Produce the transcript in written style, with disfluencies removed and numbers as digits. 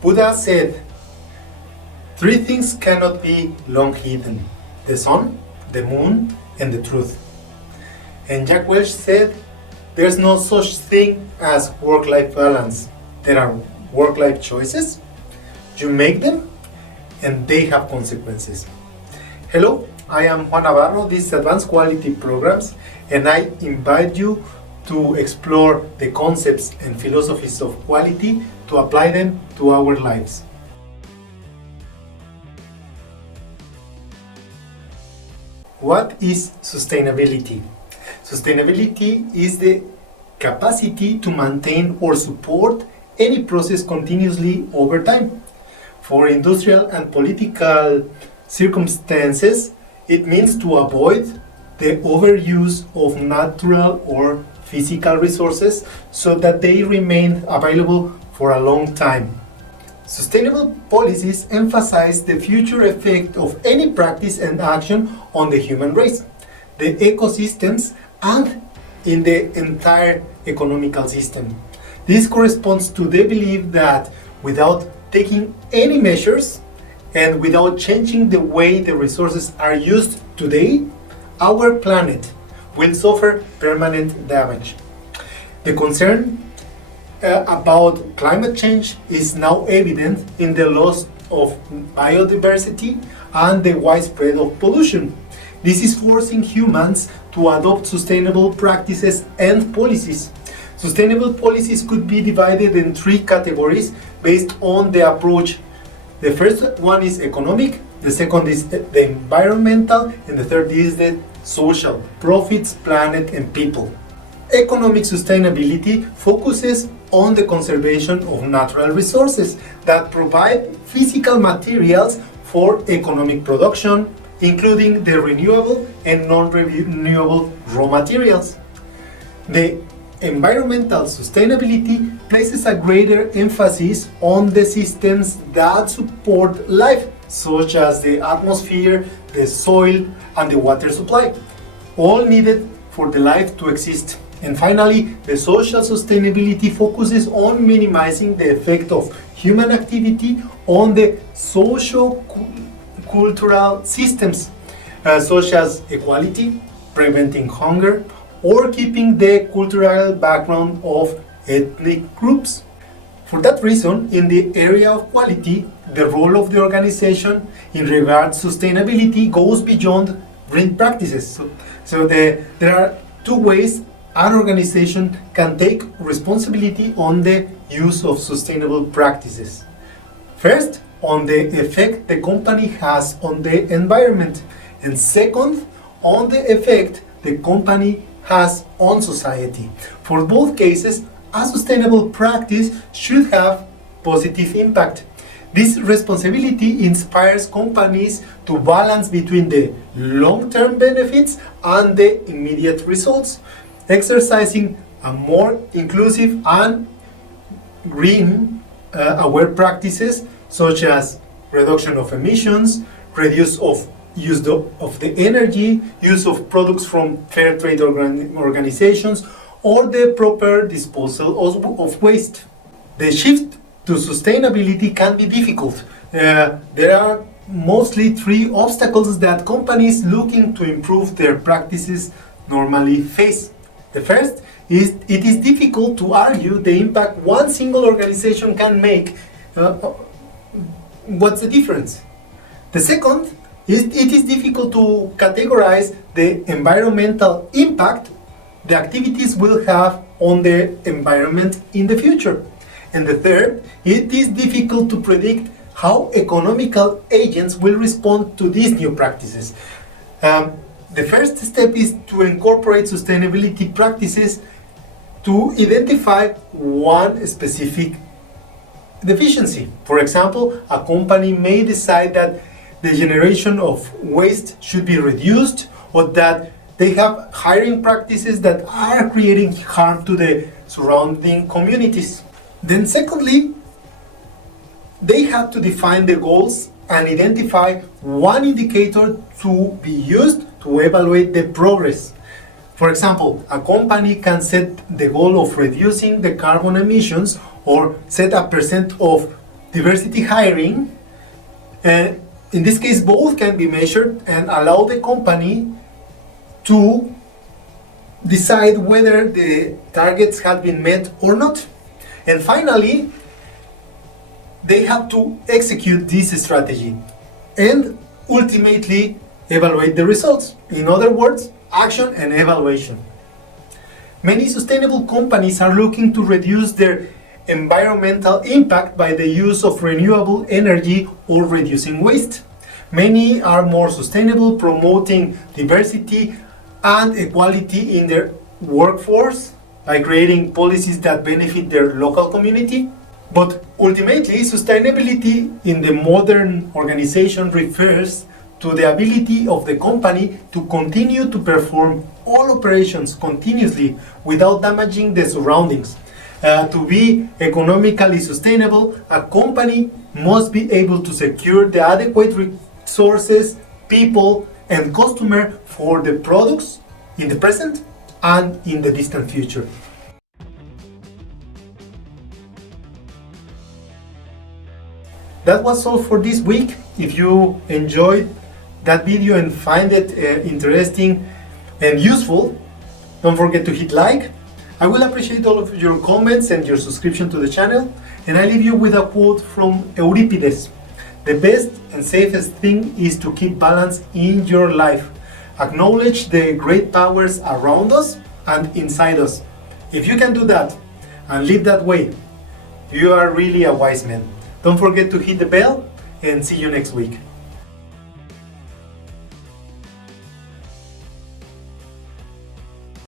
Buddha said, three things cannot be long hidden: the sun, the moon, and the truth. And Jack Welch said, there's no such thing as work-life balance. There are work-life choices. You make them, and they have consequences. Hello, I am Juan Navarro. This is Advanced Quality Programs, and I invite you to explore the concepts and philosophies of quality to apply them to our lives. What is sustainability? Sustainability is the capacity to maintain or support any process continuously over time. For industrial and political circumstances, it means to avoid the overuse of natural or physical resources so that they remain available for a long time. Sustainable policies emphasize the future effect of any practice and action on the human race, the ecosystems, and in the entire economical system. This corresponds to the belief that without taking any measures and without changing the way the resources are used today, our planet will suffer permanent damage. The concern about climate change is now evident in the loss of biodiversity and the widespread of pollution. This is forcing humans to adopt sustainable practices and policies. Sustainable policies could be divided in three categories based on the approach. The first one is economic, the second is the environmental, and the third is the social: profits, planet, and people. Economic sustainability focuses on the conservation of natural resources that provide physical materials for economic production, including the renewable and non-renewable raw materials. The environmental sustainability places a greater emphasis on the systems that support life, such as the atmosphere, the soil, and the water supply, all needed for the life to exist. And finally, the social sustainability focuses on minimizing the effect of human activity on the socio-cultural systems, such as equality, preventing hunger, or keeping the cultural background of ethnic groups. For that reason, in the area of quality, the role of the organization in regards to sustainability goes beyond green practices. There are two ways an organization can take responsibility on the use of sustainable practices. First, on the effect the company has on the environment, and second, on the effect the company has on society. For both cases, a sustainable practice should have positive impact. This responsibility inspires companies to balance between the long-term benefits and the immediate results, exercising a more inclusive and green aware practices such as reduction of emissions, reduce of use of the energy, use of products from fair trade organizations, or the proper disposal of waste. The shift to sustainability can be difficult. There are mostly three obstacles that companies looking to improve their practices normally face. The first is it is difficult to argue the impact one single organization can make. What's the difference? The second is it is difficult to categorize the environmental impact the activities will have on the environment in the future. And the third, it is difficult to predict how economical agents will respond to these new practices. The first step is to incorporate sustainability practices to identify one specific deficiency. For example, a company may decide that the generation of waste should be reduced, or that they have hiring practices that are creating harm to the surrounding communities. Then secondly, they have to define the goals and identify one indicator to be used to evaluate the progress. For example, a company can set the goal of reducing the carbon emissions or set a percent of diversity hiring. In this case, both can be measured and allow the company to decide whether the targets have been met or not. And finally, they have to execute this strategy and ultimately evaluate the results. In other words, action and evaluation. Many sustainable companies are looking to reduce their environmental impact by the use of renewable energy or reducing waste. Many are more sustainable, promoting diversity and equality in their workforce by creating policies that benefit their local community. But ultimately, sustainability in the modern organization refers to the ability of the company to continue to perform all operations continuously without damaging the surroundings. To be economically sustainable, a company must be able to secure the adequate resources, people, and customer for the products in the present and in the distant future. That was all for this week. If you enjoyed that video and find it interesting and useful, don't forget to hit like. I will appreciate all of your comments and your subscription to the channel. And I leave you with a quote from Euripides. The best and safest thing is to keep balance in your life. Acknowledge the great powers around us and inside us. If you can do that and live that way, you are really a wise man. Don't forget to hit the bell and see you next week.